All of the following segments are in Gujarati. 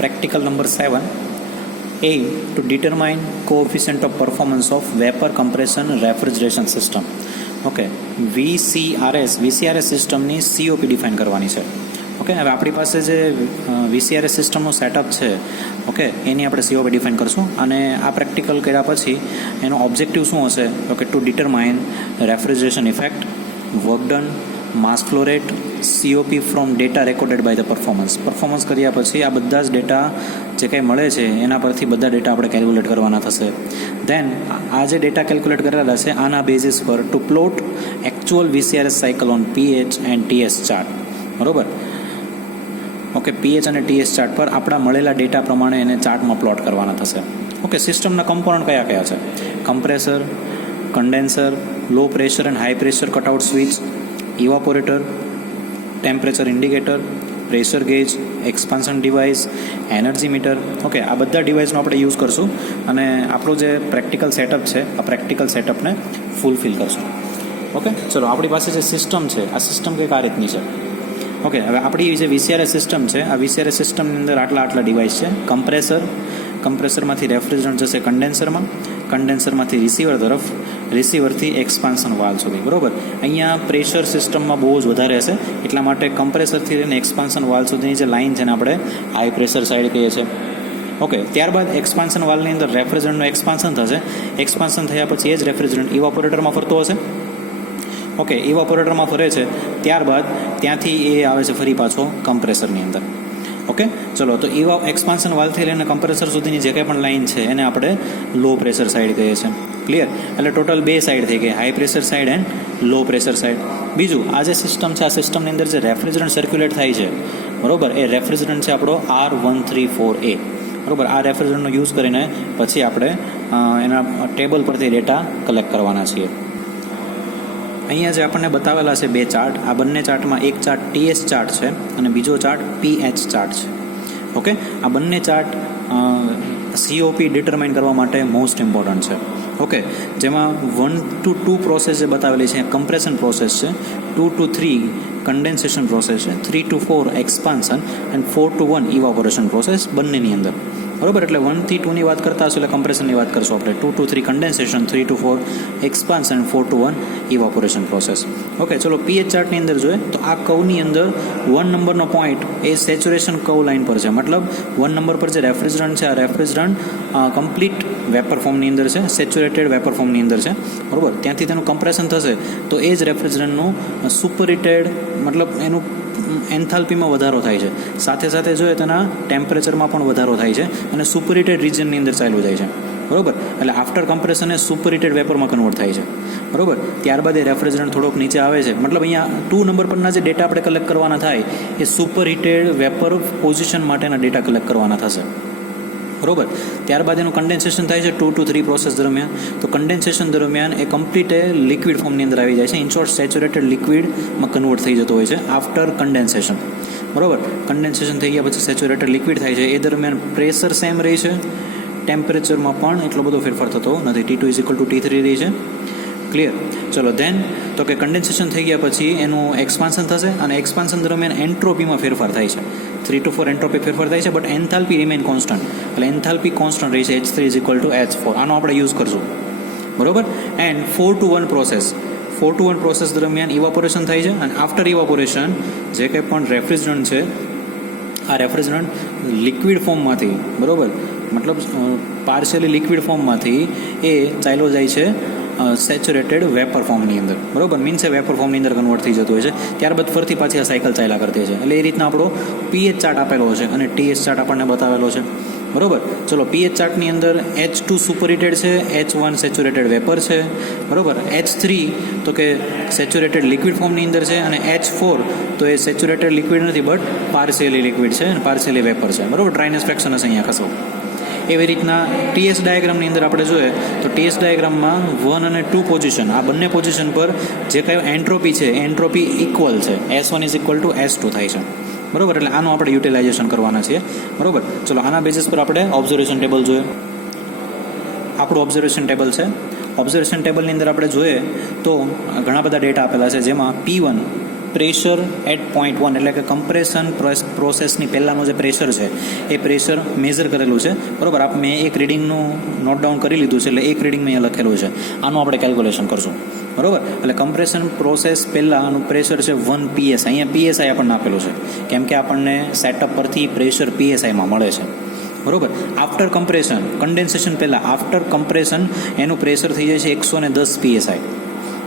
practical number 7, aim to determine coefficient of performance of vapor compression refrigeration system. Okay, VCRS સિસ્ટમની COP ડિફાઇન કરવાની છે. ઓકે, હવે આપણી પાસે જે VCRS સિસ્ટમનો સેટઅપ છે, ઓકે, એની આપણે COP ડિફાઇન કરશું. અને આ પ્રેક્ટિકલ કર્યા પછી એનો ઓબ્જેક્ટિવ શું હશે? Okay, to determine refrigeration effect, work done, mass flow rate, COP from data recorded by the performance કર્યા પછી આ બધા જ ડેટા જે કંઈ મળે છે એના પરથી બધા ડેટા આપણે કેલ્ક્યુલેટ કરવાના થશે. દેન આ જે ડેટા કેલ્ક્યુલેટ કરેલા છે આના બેઝિસ પર to plot actual VCRS cycle on PH and TS chart. બરોબર? ઓકે, PH અને TS ચાર્ટ પર આપણા મળેલા ડેટા પ્રમાણે એને ચાર્ટમાં પ્લોટ કરવાના થશે. ઓકે, સિસ્ટમના કમ્પોનન્ટ કયા કયા છે? Compressor, condenser, low pressure and high pressure cutout switch, evaporator, temperature indicator, pressure gauge, expansion device, energy meter. Okay, આ બધા ડિવાઇસનો આપણે યુઝ કરશું અને આપણો જે પ્રેક્ટિકલ સેટઅપ છે આ પ્રેક્ટિકલ સેટઅપને ફૂલફિલ કરશું. ઓકે, ચલો, આપણી પાસે જે સિસ્ટમ છે આ સિસ્ટમ કંઈક આ રીતની છે. ઓકે, હવે આપણી જે VCRS સિસ્ટમ છે આ VCRS સિસ્ટમની અંદર આટલા ડિવાઇસ છે. કમ્પ્રેસરમાંથી રેફ્રિજરન્ટ જશે કન્ડેન્સરમાંથી રિસીવર તરફ, રિસીવરથી એક્સપાન્શન વાલ્વ સુધી. બરોબર? અહીંયા પ્રેશર સિસ્ટમમાં બહુ જ વધારે હશે એટલા માટે કમ્પ્રેસરથી લઈને એક્સપાન્શન વાલ્વ સુધીની જે લાઇન છે ને આપણે હાઈ પ્રેશર સાઈડ કહીએ છીએ. ઓકે, ત્યારબાદ એક્સપાન્શન વાલ્વની અંદર રેફ્રિજરન્ટનું એક્સપાન્શન થશે. એક્સપાન્શન થયા પછી એ જ રેફ્રિજરન્ટ ઇવાપોરેટરમાં ફરતો હશે. ઓકે, ઇવાપોરેટરમાં ફરે છે ત્યારબાદ ત્યાંથી એ આવે છે ફરી પાછો કમ્પ્રેસરની અંદર. ઓકે, ચલો, તો એક્સપાન્શન વાલ્વથી લઈને કમ્પ્રેસર સુધીની જે કંઈ પણ લાઇન છે એને આપણે લો પ્રેશર સાઈડ કહીએ છીએ. ક્લિયર? એટલે ટોટલ બે સાઈડ થઈ ગઈ, high pressure side and low pressure side. બીજું, આ જે સિસ્ટમ છે આ સિસ્ટમની અંદર જે રેફ્રિજરન્ટ સર્ક્યુલેટ થાય છે, બરોબર, એ રેફ્રિજરન્ટ છે આપણો R134A. બરોબર? આ રેફ્રિજરન્ટનો યુઝ કરીને પછી આપણે એના ટેબલ પરથી ડેટા કલેક્ટ કરવાના છીએ. અહીંયા જે આપણને બતાવેલા છે બે ચાર્ટ, આ બંને ચાર્ટમાં એક ચાર્ટ TS ચાર્ટ છે અને બીજો ચાર્ટ PH ચાર્ટ છે. ઓકે, આ બંને ચાર્ટ COP ડિટરમાઇન કરવા માટે મોસ્ટ ઇમ્પોર્ટન્ટ છે. ઓકે, જેમાં 1 to 2 પ્રોસેસ જે બતાવેલી છે કમ્પ્રેશન પ્રોસેસ છે, 2 to 3 કન્ડેન્સેશન પ્રોસેસ છે, 3 to 4 expansion and 4 to 1 evaporation process બંનેની અંદર. બરોબર? એટલે 1 થી 2ની વાત કરતા હશું એટલે કમ્પ્રેશનની વાત કરશું આપણે. 2 to 3 condensation, 3 to 4 expansion, 4 to 1 evaporation process. Okay, ચલો, PH ચાર્ટની અંદર જોઈએ તો આ કર્વની અંદર 1 નંબરનો પોઈન્ટ એ સેચ્યુરેશન કર્વ લાઇન પર છે. મતલબ 1 નંબર પર જે રેફ્રિજરન્ટ છે આ રેફ્રિજરન્ટ કમ્પ્લીટ વેપર ફોર્મની અંદર છે, સેચ્યુરેટેડ વેપર ફોર્મની અંદર છે. બરોબર? ત્યાંથી તેનું કમ્પ્રેશન થશે તો એ જ રેફ્રિજરન્ટનું સુપરહીટેડ મતલબ એનું એન્થાલ્પીમાં વધારો થાય છે, સાથે સાથે જોઈએ તેના ટેમ્પરેચરમાં પણ વધારો થાય છે અને સુપરહીટેડ રિજનની અંદર ચાલ્યું જાય છે. બરોબર? એટલે આફ્ટર કમ્પ્રેશન એ સુપરહીટેડ વેપરમાં કન્વર્ટ થાય છે. બરોબર? ત્યારબાદ એ રેફ્રિજરન્ટ થોડોક નીચે આવે છે. મતલબ અહીંયા 2 નંબર પરના જે ડેટા આપણે કલેક્ટ કરવાના થાય એ સુપરહીટેડ વેપર પોઝિશન માટેના ડેટા કલેક્ટ કરવાના થશે. બરોબર? ત્યારબાદ એનું કન્ડેન્સેશન થાય છે 2 to 3 પ્રોસેસ દરમિયાન. તો કન્ડેન્સેશન દરમિયાન એ કમ્પ્લીટ લિક્વિડ ફોર્મની અંદર આવી જાય છે. ઇન શોર્ટ સેચ્યુરેટેડ લિક્વિડમાં કન્વર્ટ થઈ જતો હોય છે આફ્ટર કન્ડેન્સેશન. બરોબર? કન્ડેન્સેશન થઈ ગયા પછી સેચ્યુરેટેડ લિક્વિડ થાય છે. એ દરમિયાન પ્રેશર સેમ રહે છે, ટેમ્પરેચરમાં પણ એટલો બધો ફેરફાર થતો નથી. T2 = T3 રહી છે. ક્લિયર? ચલો, દેન તો કે કન્ડેન્સેશન થઈ ગયા પછી એનું એક્સપાન્શન થશે અને એક્સપાન્શન દરમિયાન એન્ટ્રોપીમાં ફેરફાર થાય છે. 3 to 4 એન્ટ્રોપી ફેરફાર થાય છે બટ એન્થાલ્પી રિમેન કોન્સ્ટન્ટ. એટલે એન્થાલ્પી કોન્સ્ટન્ટ રહી છે, H3 = H4. આનો આપણે યુઝ કરશું. બરોબર? And 4 to 1 process, 4 to 1 process દરમિયાન ઇવાપોરેશન થાય છે અને આફ્ટર ઇવાપોરેશન જે કંઈ પણ રેફ્રિજરન્ટ છે આ રેફ્રિજરન્ટ લિક્વિડ ફોર્મમાંથી, બરોબર, મતલબ પાર્શિયલી લિક્વિડ ફોર્મમાંથી એ ચાલ્યો જાય છે સેચ્યુરેટેડ વેપર ફોર્મની અંદર. બરોબર? મીન્સ એ વેપર ફોર્મની અંદર કન્વર્ટ થઈ જતું હોય છે. ત્યારબાદ ફરતી પાછી આ સાયકલ ચાલ્યા કરતી છે. એટલે એ રીતના આપણો PH ચાર્ટ આપેલો છે અને TS ચાર્ટ આપણને બતાવેલો છે. બરોબર? ચલો, PH ચાર્ટની અંદર H2 સુપરહીટેડ છે, H1 સેચ્યુરેટેડ વેપર છે. બરોબર? H3 તો કે સેચ્યુરેટેડ લિક્વિડ ફોર્મની અંદર છે અને H4 તો એ સેચ્યુરેટેડ લિક્વિડ નથી બટ પાર્શિયલી લિક્વિડ છે અને પાર્શિયલી વેપર છે. બરોબર? ડ્રાયનેસ ફ્રેક્શન હશે અહીંયા ખસો. એવી રીતના TS ડાયાગ્રામની અંદર આપણે જોઈએ તો TS ડાયાગ્રામમાં 1 અને 2 પોઝિશન, આ બંને પોઝિશન પર જે કંઈ એન્ટ્રોપી છે એન્ટ્રોપી ઇક્વલ છે, S1 = S2 થાય છે. બરોબર? એટલે આનું આપણે યુટિલાઇઝેશન કરવાના છીએ. બરોબર? ચલો, આના બેઝિસ પર આપણે ઓબ્ઝર્વેશન ટેબલ જોઈએ. આપણું ઓબ્ઝર્વેશન ટેબલ છે. ઓબ્ઝર્વેશન ટેબલની અંદર આપણે જોઈએ તો ઘણા બધા ડેટા આપેલા છે જેમાં P1 પ્રેશર એટ પોઈન્ટ 1 એટલે કે કમ્પ્રેશન પ્રોસેસની પહેલાંનું જે પ્રેશર છે એ પ્રેશર મેઝર કરેલું છે, બરાબર. મેં એક રીડિંગનું નોટ ડાઉન કરી લીધું છે, એટલે એક રીડિંગ મેં અહીંયા લખેલું છે. આનું આપણે કેલ્ક્યુલેશન કરશું, બરાબર. એટલે કમ્પ્રેશન પ્રોસેસ પહેલાં આનું પ્રેશર છે 1 PSI. અહીંયા PSI આપણને આપેલું છે કેમ કે આપણને સેટઅપ પરથી પ્રેશર PSIમાં મળે છે, બરાબર. આફ્ટર કમ્પ્રેશન, કન્ડેન્સેશન પહેલાં આફ્ટર કમ્પ્રેશન એનું પ્રેશર થઈ જાય છે 110 PSI,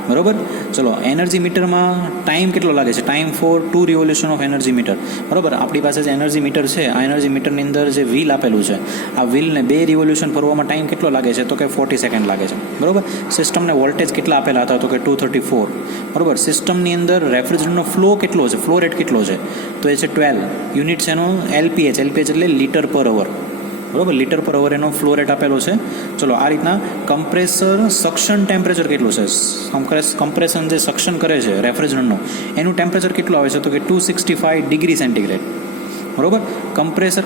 બરાબર. ચલો, એનર્જી મીટરમાં ટાઈમ કેટલો લાગે છે? Time for 2 revolution of energy metre, બરાબર. આપણી પાસે જે એનર્જી મીટર છે, આ એનર્જી મીટરની અંદર જે વ્હીલ આપેલું છે, આ વ્હીલને 2 રિવોલ્યુશન ફરવામાં ટાઈમ કેટલો લાગે છે? તો કે 40 સેકન્ડ લાગે છે, બરાબર. સિસ્ટમને વોલ્ટેજ કેટલા આપેલા હતા? તો કે 234, બરાબર. સિસ્ટમની અંદર રેફ્રિજરન્ટનો ફ્લો કેટલો છે? ફ્લો રેટ કેટલો છે? તો એ છે 12 યુનિટ્સ. એનો LPH એટલે લીટર પર અવર, બરાબર. લીટર પર અવર એનો ફ્લો રેટ આપેલો છે. ચલો, આ રીતના કમ્પ્રેસર સક્શન ટેમ્પરેચર કેટલું છે? કમ્પ્રેશન જે સક્શન કરે છે રેફ્રિજરન્ટનું, એનું ટેમ્પરેચર કેટલું આવે છે? તો કે 265 ડિગ્રી સેન્ટીગ્રેડ, બરાબર.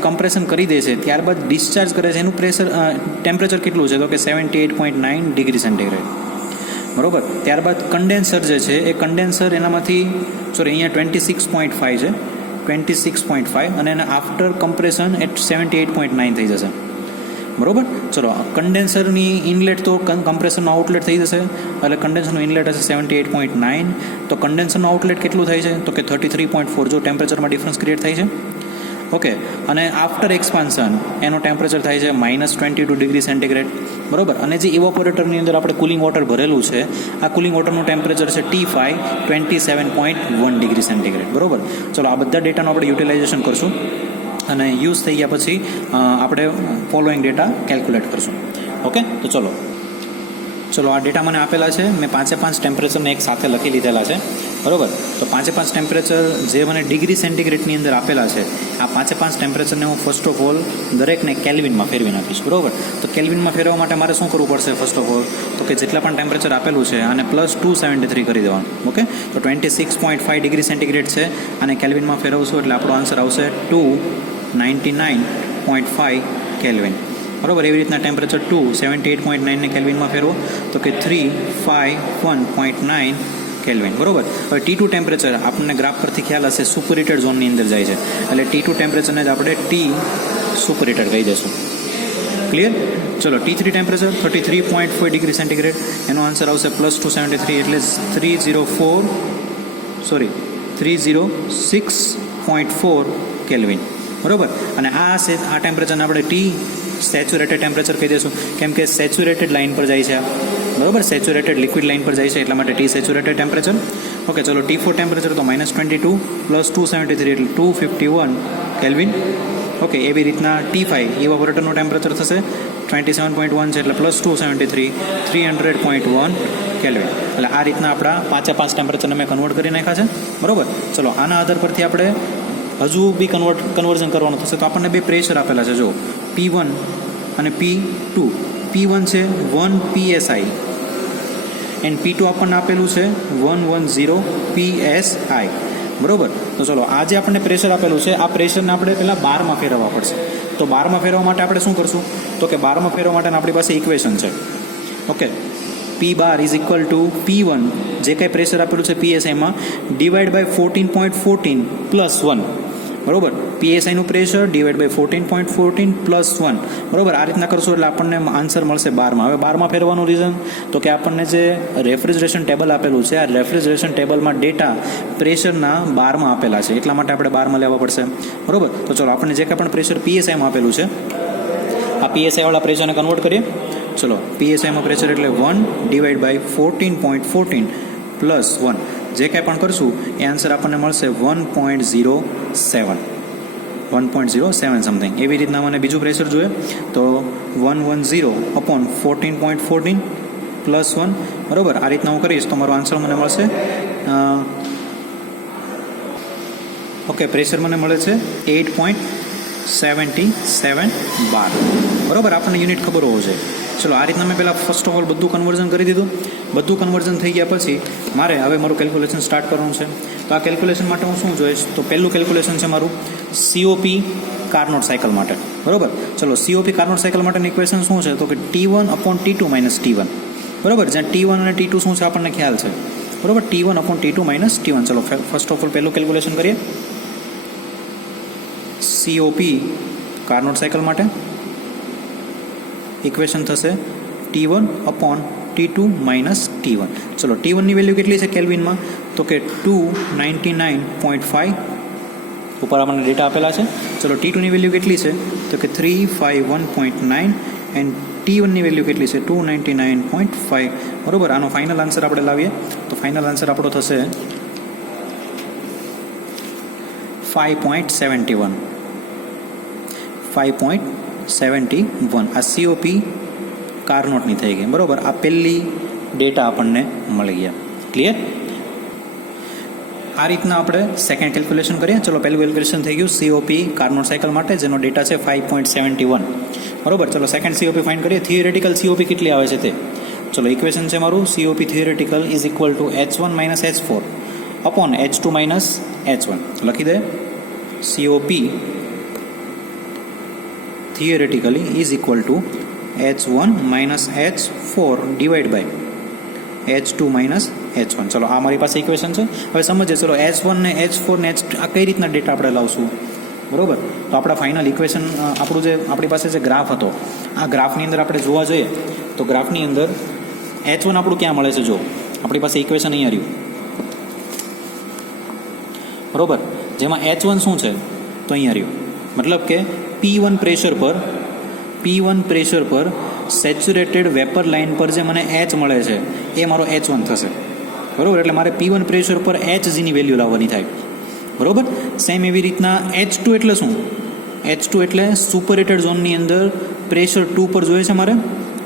કમ્પ્રેશન કરી દે છે, ત્યારબાદ ડિસ્ચાર્જ કરે છે, એનું ટેમ્પરેચર કેટલું છે? તો કે 78.9 ડિગ્રી સેન્ટીગ્રેડ, બરાબર. ત્યારબાદ કન્ડેન્સર જે છે એ કન્ડેન્સર એનામાંથી અહીંયા 26.5 છે, 26.5 અને એના આફ્ટર કમ્પ્રેશન એટ 78.9 થઈ જશે, બરાબર. ચલો, કન્ડેન્સરની ઇનલેટ તો કમ્પ્રેસરનું આઉટલેટ થઈ જશે, એટલે કન્ડેન્સરનું ઇનલેટ હશે 78.9. તો કન્ડેન્સરનું આઉટલેટ કેટલું થાય છે? તો કે 33.4. જો ટેમ્પરેચરમાં ડિફરન્સ ક્રિએટ થાય છે, ઓકે. અને આફ્ટર એક્સપાન્શન એનું ટેમ્પરેચર થાય છે -22 ડિગ્રી સેન્ટીગ્રેડ, બરાબર. અને જે ઇવોપોરેટરની અંદર આપણે કુલિંગ વોટર ભરેલું છે, આ કુલિંગ વોટરનું ટેમ્પરેચર છે T5 27.1 ડિગ્રી સેન્ટીગ્રેડ, બરાબર. ચલો, આ બધા ડેટાનું આપણે યુટિલાઇઝેશન કરશું અને યુઝ થઈ ગયા પછી આપણે ફોલોઈંગ ડેટા કેલ્ક્યુલેટ કરશું, ઓકે. તો ચલો, આ ડેટા મને આપેલા છે. મેં 5 ટેમ્પરેચરને એક સાથે લખી લીધેલા છે, બરાબર. તો 5 ટેમ્પરેચર જે મને ડિગ્રી સેન્ટીગ્રેડની અંદર આપેલા છે, આ 5 ટેમ્પરેચરને હું ફર્સ્ટ ઓફ ઓલ દરેકને કેલ્વિનમાં ફેરવી નાખીશ, બરાબર. તો કેલ્વિનમાં ફેરવવા માટે મારે શું કરવું પડશે? ફર્સ્ટ ઓફ ઓલ તો કે જેટલા પણ ટેમ્પરેચર આપેલું છે આને +273 કરી દેવાનું, ઓકે. તો 26.5 ડિગ્રી સેન્ટીગ્રેડ છે, અને કેલ્વિનમાં ફેરવશું એટલે આપણો આન્સર આવશે 299.5 કેલ્વિન, બરાબર. એવી રીતના ટેમ્પરેચર 278.9 કેલ્વિનમાં ફેરવો તો કે 351.9 કેલ્વિન, બરાબર. હવે T2 ટેમ્પરેચર આપણને ગ્રાફ પરથી ખ્યાલ હશે સુપરહીટેડ ઝોનની અંદર જાય છે, એટલે T2 ટેમ્પરેચરને જ આપણે T સુપરહીટેડ કહી દઈશું, ક્લિયર. ચલો, T3 ટેમ્પરેચર 33.4 ડિગ્રી સેન્ટીગ્રેડ, એનો આન્સર આવશે +273 એટલે 306.4 કેલ્વિન, બરાબર. અને આ ટેમ્પરેચરને આપણે T સેચ્યુરેટેડ ટેમ્પરેચર કહી દઈશું, કેમ કે સેચ્યુરેટેડ લાઇન પર જાય છે, બરાબર. સેચ્યુરેટેડ લિક્વિડ લાઇન પર જાય છે, એટલા માટે T સેચ્યુરેટેડ ટેમ્પરેચર, ઓકે. ચલો, T4 ટેમ્પરેચર તો -22 +273 એટલે 251 કેલ્વિન, ઓકે. એવી રીતના T5 ઇવાપોરેટરનું ટેમ્પરેચર થશે 27.1 છે એટલે +273 300.1 કેલ્વિન. એટલે આ રીતના આપણા 5 ટેમ્પરેચરને મેં કન્વર્ટ કરી નાખ્યા છે, બરાબર. ચલો, આના આધાર પરથી આપણે હજુ બી કન્વર્ઝન કરવાનું થશે. તો આપણને 2 પ્રેશર આપેલા છે, જો P1 અને P2. P1 છે 1 PSI એન્ડ P2 આપણને આપેલું છે 110 PSI, બરાબર. તો ચલો, આ જે આપણને પ્રેશર આપેલું છે, આ પ્રેશરને આપણે પહેલાં બારમાં ફેરવવા પડશે. તો બારમાં ફેરવવા માટે આપણે શું કરશું? તો કે બારમાં ફેરવવા માટે આપણી પાસે ઇક્વેશન છે, okay. P bar is equal to P1 જે કંઈ પ્રેશર આપેલું છે PSIમાં ડિવાઈડ બાય 14.14 + 1, બરાબર. PSIનું પ્રેશર ડિવાઈડ બાય 14.14 + 1, બરાબર. આ રીતના કરશું એટલે આપણને આન્સર મળશે 12માં. હવે 12માં ફેરવાનું રીઝન તો કે આપણને જે રેફ્રિજરેશન ટેબલ આપેલું છે, આ રેફ્રિજરેશન ટેબલમાં ડેટા પ્રેશરના 12માં આપેલા છે, એટલા માટે આપણે 12માં લેવા પડશે, બરાબર. તો ચલો, આપણને જે કાંઈ પણ પ્રેશર PSIમાં આપેલું છે, આ PSI વાળા પ્રેશરને કન્વર્ટ કરીએ. ચલો, PSIમાં પ્રેશર એટલે 1 ડિવાઈડ બાય 14.14 + 1, જે કાંઈ પણ કરશું એ આન્સર આપણને મળશે 1.07 સમથિંગ. એવી રીતના મને બીજું પ્રેશર જોઈએ તો 110/14.14 + 1, બરાબર. આ રીતના હું કરીશ તો મારો આન્સર મને મળશે, ઓકે. પ્રેશર મને મળે છે 8.77 બાર, બરાબર. આપણને યુનિટ ખબર હોવો જોઈએ. ચલો, આ રીતના મેં પહેલાં ફર્સ્ટ ઓફ ઓલ બધું કન્વર્ઝન કરી દીધું. બધું કન્વર્ઝન થઈ ગયા પછી મારે હવે મારું કેલ્ક્યુલેશન સ્ટાર્ટ કરવાનું છે. તો આ કેલ્ક્યુલેશન માટે હું શું જોઈશ? તો પહેલું કેલ્ક્યુલેશન છે મારું COP કાર્નોટ સાયકલ માટે, બરાબર. ચલો, COP કાર્નોટ સાયકલ માટેની ઇક્વેશન શું છે? તો કે T1/T2 - T1, બરાબર. જ્યાં T1 અને T2 શું છે આપણને ખ્યાલ છે, બરાબર, T1 upon T2 minus T1. चलो फर्स्ट ऑफ ऑल पहलू कैलकुलेशन करिए. COP કાર્નોટ સાયકલ માટે ઇક્વેશન થશે T1 upon T2 minus T1. चलो T1 ની વેલ્યુ કેટલી છે કેલ્વિનમાં? તો કે 299.5 ઉપર આપણને ડેટા આપેલા છે. ચલો T2 ની વેલ્યુ કેટલી છે? તો કે 351.9 એન્ડ T1 ની વેલ્યુ કેટલી છે? 299.5. બરોબર, આનો ફાઇનલ આન્સર આપણે લાવીએ તો ફાઇનલ આન્સર આપણો થશે 5.71. 5.71 આ COP કાર્નોટની થઈ ગઈ. બરોબર, આ પહેલી ડેટા આપણને મળી ગયા. ક્લિયર? આ રીતના આપણે સેકન્ડ કેલ્ક્યુલેશન કરીએ. ચલો પહેલું કેલ્ક્યુલેશન થઈ ગયું COP કાર્નોટ સાયકલ માટે, જેનો ડેટા છે 5.71. બરોબર, ચલો સેકન્ડ COP ફાઇન્ડ કરીએ. થિયરેટિકલ COP કેટલી આવે છે તે. ચલો ઇક્વેશન છે મારું COP theoretical is equal two H1 minus H4 upon H2 minus H1. લખી દે COP theoretically is equal to H1 minus H4 divided by H2 minus H1. ચલો આ મારી પાસે ઇક્વેશન છે. હવે સમજીએ ચલો H1 ને H4 ને આ કઈ રીતના ડેટા આપણે લાવશું. બરોબર, તો આપણા ફાઇનલ ઇક્વેશન આપણું જે આપણી પાસે જે ગ્રાફ હતો, આ ગ્રાફની અંદર આપણે જોવા જઈએ તો ગ્રાફની અંદર H1 આપણું ક્યાં મળે છે? જો આપણી પાસે ઇક્વેશન અહીંયા રહ્યું. બરોબર, જેમાં H1 શું છે? તો અહીંયા રહ્યું. મતલબ કે P1 પ્રેશર પર સેચ્યુરેટેડ વેપર લાઇન પર જે મને H મળે છે એ મારો H1 થશે. બરોબર, એટલે મારે P1 પ્રેશર પર Hgની વેલ્યુ લાવવાની થાય. બરોબર, સેમ એવી રીતના H2 એટલે શું? H2 એટલે સુપરહેટેડ ઝોનની અંદર પ્રેશર 2 પર જોઈએ છે મારે.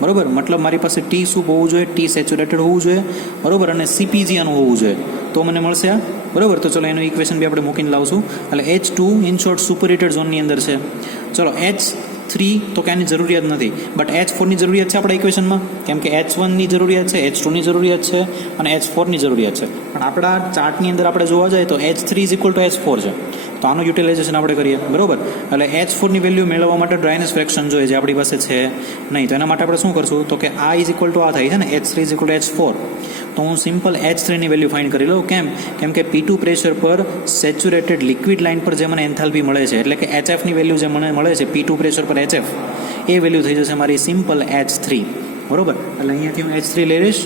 બરોબર, મતલબ મારી પાસે T શું હોવું જોઈએ? T સેચ્યુરેટેડ હોવું જોઈએ. બરોબર, અને CPG આનું હોવું જોઈએ તો મને મળશે આ. બરોબર, તો ચલો એનું ઇક્વેશન બી આપણે મૂકીને લાવશું. એટલે H2 ઇન શોર્ટ સુપરહેટેડ ઝોનની અંદર છે. ચલો H3 તો કે આની જરૂરિયાત નથી, બટ H4ની જરૂરિયાત છે આપણા ઇક્વેશનમાં, કેમ કે H1ની જરૂરિયાત છે, H2ની જરૂરિયાત છે અને H4ની જરૂરિયાત છે. પણ આપણા ચાર્ટની અંદર આપણે જોવા જઈએ તો H3 is equal two H4 છે. તો આનું યુટિલાઇઝેશન આપણે કરીએ. બરોબર, એટલે H4ની વેલ્યુ મેળવવા માટે ડ્રાયનેસ ફ્રેક્શન જોઈએ, જે આપણી પાસે છે નહીં. તો એના માટે આપણે શું કરશું? તો કે આ ઇઝ ઇક્વલ ટુ આ થાય છે ને, H3 is equal two H4. તો હું સિમ્પલ H3ની વેલ્યુ ફાઇન્ડ કરી લઉં. કેમ કે P2 પ્રેશર પર સેચ્યુરેટેડ લિક્વિડ લાઇન પર જે મને એન્થાલ્પી મળે છે, એટલે કે HFની વેલ્યુ જે મને મળે છે P2 પ્રેશર પર HF, એ વેલ્યુ થઈ જશે મારી સિમ્પલ H3. બરોબર, એટલે અહીંયાથી હું H3 લઈ લઈશ.